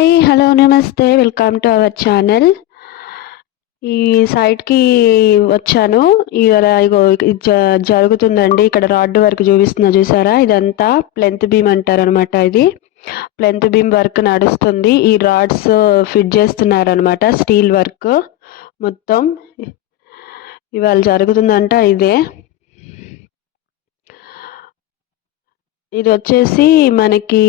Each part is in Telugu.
హాయ్ హలో నమస్తే వెల్కమ్ టు అవర్ ఛానల్. ఈ సైట్కి వచ్చాను. ఇగో జరుగుతుందండి. ఇక్కడ రాడ్ వర్క్ చూపిస్తున్నా చూసారా, ఇదంతా ప్లెంత్ బీమ్ అంటారు అనమాట. ఇది ప్లెంత్ బీమ్ వర్క్ నడుస్తుంది. ఈ రాడ్స్ ఫిట్ చేస్తున్నారు అనమాట. స్టీల్ వర్క్ మొత్తం ఇవాళ జరుగుతుందంట. ఇది వచ్చేసి మనకి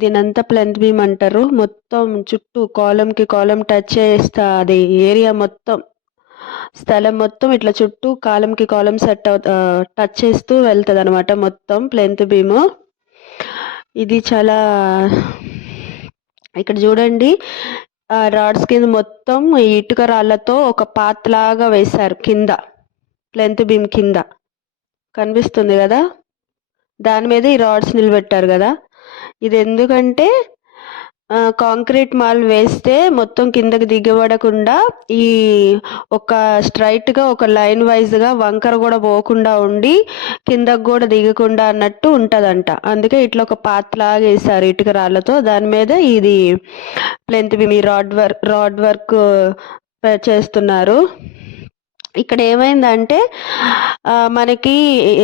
దీనంతా ప్లెంత్ బీమ్ అంటారు. మొత్తం చుట్టూ కాలంకి కాలం టచ్ చేస్తా, అది ఏరియా మొత్తం స్థలం మొత్తం ఇట్లా చుట్టూ కాలంకి కాలం టచ్ చేస్తూ వెళ్తుంది అనమాట మొత్తం ప్లెంత్ బీమ్. ఇది చాలా ఇక్కడ చూడండి, రాడ్స్ కింద మొత్తం ఇటుక రాళ్లతో ఒక పాత్ లాగా వేశారు కింద, ప్లెంత్ బీమ్ కింద కనిపిస్తుంది కదా, దాని మీద ఈ రాడ్స్ నిలబెట్టారు కదా. ఇది ఎందుకంటే కాంక్రీట్ మాల్ వేస్తే మొత్తం కిందకి దిగబడకుండా ఈ ఒక స్ట్రైట్గా ఒక లైన్ వైజ్గా వంకర కూడా పోకుండా ఉండి కిందకు కూడా దిగకుండా అన్నట్టు ఉంటుందంట. అందుకే ఇట్లా ఒక పాత్ లాగా వేసారు ఇటుక రాళ్ళతో. దాని మీద ఇది ప్లెంత్ బీమ్ రాడ్ వర్క్ చేస్తున్నారు. ఇక్కడ ఏమైందంటే మనకి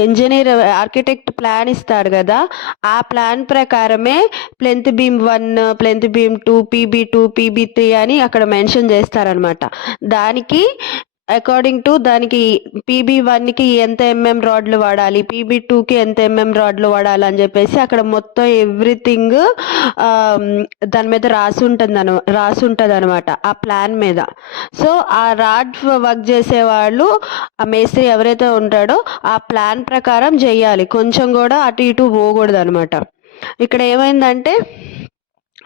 ఇంజనీర్ ఆర్కిటెక్ట్ ప్లాన్ ఇస్తాడు కదా, ఆ ప్లాన్ ప్రకారమే plinth beam 1, plinth beam 2, PB2, PB3 అని అక్కడ మెన్షన్ చేస్తారనమాట. దానికి అకార్డింగ్ టు దానికి PB1కి ఎంత రాడ్లు వాడాలి, PB2కి ఎంత రాడ్లు వాడాలి అని చెప్పేసి అక్కడ మొత్తం ఎవ్రీథింగ్ దాని మీద రాసి ఉంటుంది అనమాట ఆ ప్లాన్ మీద. సో ఆ రాడ్ వర్క్ చేసేవాళ్ళు, ఆ మేస్త్రి ఎవరైతే ఉంటాడో ఆ ప్లాన్ ప్రకారం చేయాలి, కొంచెం కూడా అటు ఇటు పోకూడదు అనమాట. ఇక్కడ ఏమైందంటే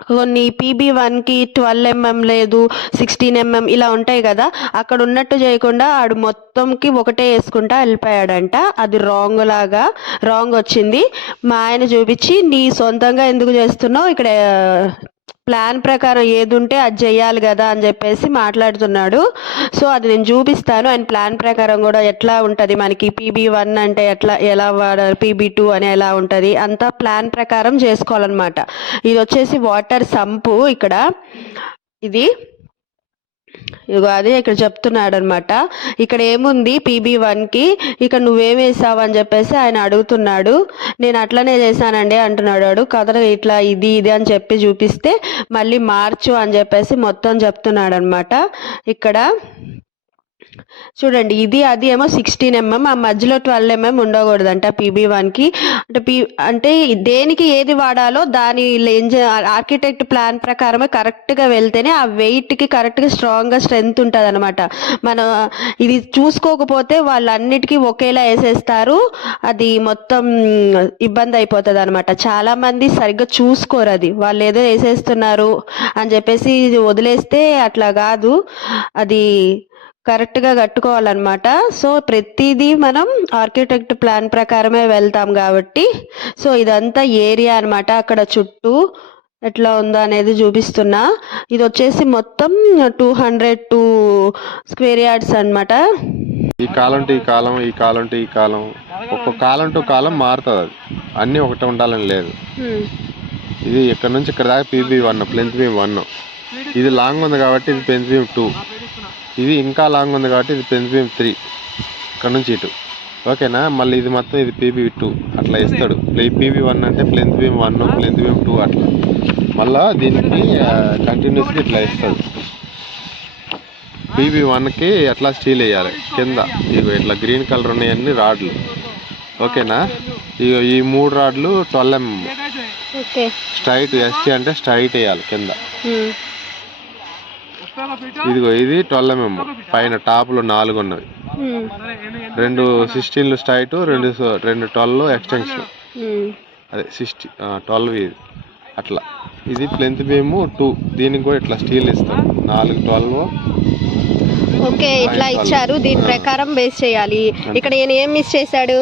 కొన్ని PB1కి 12 లేదు, 16 ఇలా ఉంటాయి కదా, అక్కడ ఉన్నట్టు చేయకుండా ఆడు మొత్తంకి ఒకటే వేసుకుంటా వెళ్ళిపోయాడంట. అది రాంగ్ వచ్చింది. మా ఆయన చూపించి, నీ సొంతంగా ఎందుకు చేస్తున్నావు, ఇక్కడ ప్లాన్ ప్రకారం ఏది ఉంటే అది చెయ్యాలి కదా అని చెప్పేసి మాట్లాడుతున్నాడు. సో అది నేను చూపిస్తాను. ఆయన ప్లాన్ ప్రకారం కూడా ఎట్లా ఉంటుంది, మనకి PB1 అంటే ఎలా వాడాలి, PB2 అని ఎలా ఉంటుంది, అంతా ప్లాన్ ప్రకారం చేసుకోవాలన్నమాట. ఇది వచ్చేసి వాటర్ సంపు. ఇక్కడ ఇదిగో అదే ఇక్కడ చెప్తున్నాడు అనమాట. ఇక్కడ ఏముంది PB1కి, ఇక్కడ నువ్వేం వేసావు అని చెప్పేసి ఆయన అడుగుతున్నాడు. నేను అట్లనే చేశానండి అంటున్నాడు. కథ ఇట్లా ఇది అని చెప్పి చూపిస్తే మళ్ళీ మార్చు అని చెప్పేసి మొత్తం చెప్తున్నాడు అనమాట. ఇక్కడ చూడండి, అది ఏమో 16 ఆ మధ్యలో 12 ఉండకూడదంట PB1కి. అంటే దేనికి ఏది వాడాలో దాని ఆర్కిటెక్ట్ ప్లాన్ ప్రకారమే కరెక్ట్గా వెళ్తేనే ఆ వెయిట్కి కరెక్ట్గా స్ట్రాంగ్గా స్ట్రెంగ్త్ ఉంటుంది అనమాట. మనం ఇది చూసుకోకపోతే వాళ్ళన్నిటికీ ఒకేలా వేసేస్తారు, అది మొత్తం ఇబ్బంది అయిపోతుంది అనమాట. చాలామంది సరిగ్గా చూసుకోరు, అది వాళ్ళు ఏదో వేసేస్తున్నారు అని చెప్పేసి వదిలేస్తే అట్లా కాదు, అది కరెక్ట్గా కట్టుకోవాలన్నమాట. సో ప్రతిదీ మనం ఆర్కిటెక్ట్ ప్లాన్ ప్రకారమే వెళ్తాం కాబట్టి. సో ఇదంతా ఏరియా అనమాట. అక్కడ చుట్టూ ఎట్లా ఉందో అనేది చూపిస్తున్నా. ఇది వచ్చేసి మొత్తం 202 స్క్వేర్ యార్డ్స్ అనమాట. ఈ కాలం టు ఈ కాలం, ఈ కాలం టు ఈ కాలం, ఒక్కొక్క కాలం టు కాలం మారుతుంది. అది అన్నీ ఒకటే ఉండాలని లేదు. ఇది ఇక్కడ నుంచి ఇక్కడ దాకా PB1 ప్లెంత్ బీమ్ 1. ఇది లాంగ్ ఉంది కాబట్టి ఇది ప్లెంత్ బీమ్ 2. ఇది ఇంకా లాంగ్ ఉంది కాబట్టి ఇది ప్లెంత్ బీమ్ 3, ఇక్కడ నుంచి ఇటు. ఓకేనా. మళ్ళీ ఇది మొత్తం ఇది PB2 అట్లా ఇస్తాడు. PB1 అంటే ప్లెంత్ బీమ్ 1, ప్లెంత్ బీమ్ 2 అట్లా. మళ్ళీ దీనికి కంటిన్యూస్గా ఇట్లా ఇస్తాడు. PB1కి ఎట్లా స్టీల్ వేయాలి కింద, ఇవి ఇట్లా గ్రీన్ కలర్ ఉన్నాయన్నీ రాడ్లు. ఓకేనా. ఈ 3 రాడ్లు 12 స్ట్రైట్, ST అంటే స్ట్రైట్ వేయాలి కింద. ఇదిగో ఇది 12 పైన టాప్లు 4 ఉన్నవి, 2 16 స్ట్రైట్, 2 12 ఎక్స్టెన్షన్, అదే 12 ఇది అట్లా. ఇది ప్లెంత్ బీమ్ 2, దీనికి కూడా ఇట్లా స్టీల్ ఇస్తాం 4 12. ఓకే, ఇట్లా ఇచ్చారు, దీని ప్రకారం బేస్ చేయాలి. ఇక్కడ ఏం మిస్ చేశాడు,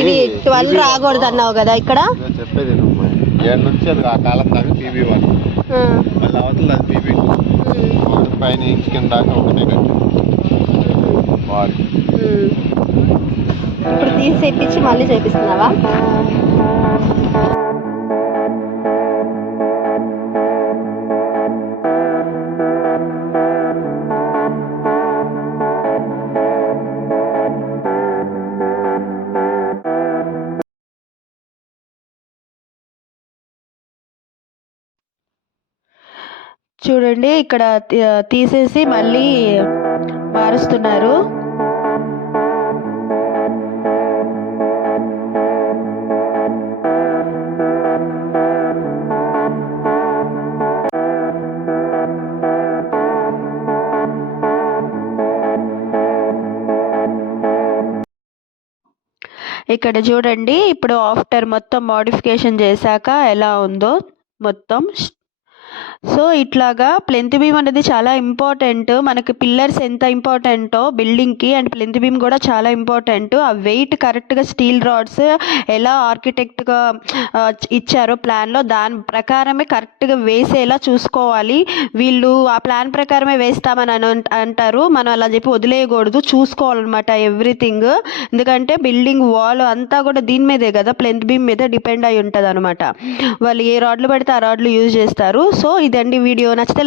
ఇది 12 రాకూడదు అన్నావు కదా. ఇక్కడ చెప్పేది ఏడు నుంచి అది ఆ కాలం దాకా PB1, మళ్ళీ అవతల అది PB2. పైన ఇంచు కింద దాకా ఒకటే కట్టి వాడి ఇప్పుడు తీసి తెప్పించి మళ్ళీ చేపిస్తున్నావా? చూడండి ఇక్కడ తీసేసి మళ్ళీ మారుస్తున్నారు. ఇక్కడ చూడండి ఇప్పుడు ఆఫ్టర్ మొత్తం మోడిఫికేషన్ చేశాక ఎలా ఉందో మొత్తం. సో ఇట్లాగా ప్లెంత్ బీమ్ అనేది చాలా ఇంపార్టెంట్. మనకి పిల్లర్స్ ఎంత ఇంపార్టెంటో బిల్డింగ్కి, అండ్ ప్లెంత్ బీమ్ కూడా చాలా ఇంపార్టెంట్. ఆ వెయిట్ కరెక్ట్గా స్టీల్ రాడ్స్ ఎలా ఆర్కిటెక్ట్గా ఇచ్చారో ప్లాన్లో దాని ప్రకారమే కరెక్ట్గా వేసేలా చూసుకోవాలి. వీళ్ళు ఆ ప్లాన్ ప్రకారమే వేస్తామని అంటారు, మనం అలా చెప్పి వదిలేయకూడదు, చూసుకోవాలన్నమాట ఎవ్రీథింగ్. ఎందుకంటే బిల్డింగ్ వాల్ అంతా కూడా దీని మీదే కదా, ప్లెంత్ బీమ్ మీద డిపెండ్ అయి ఉంటుంది అనమాట. వాళ్ళు ఏ రాడ్లు పెడితే ఆ రాడ్లు యూజ్ చేస్తారు. సో ఇదండి వీడియో. నచ్చితే లైక్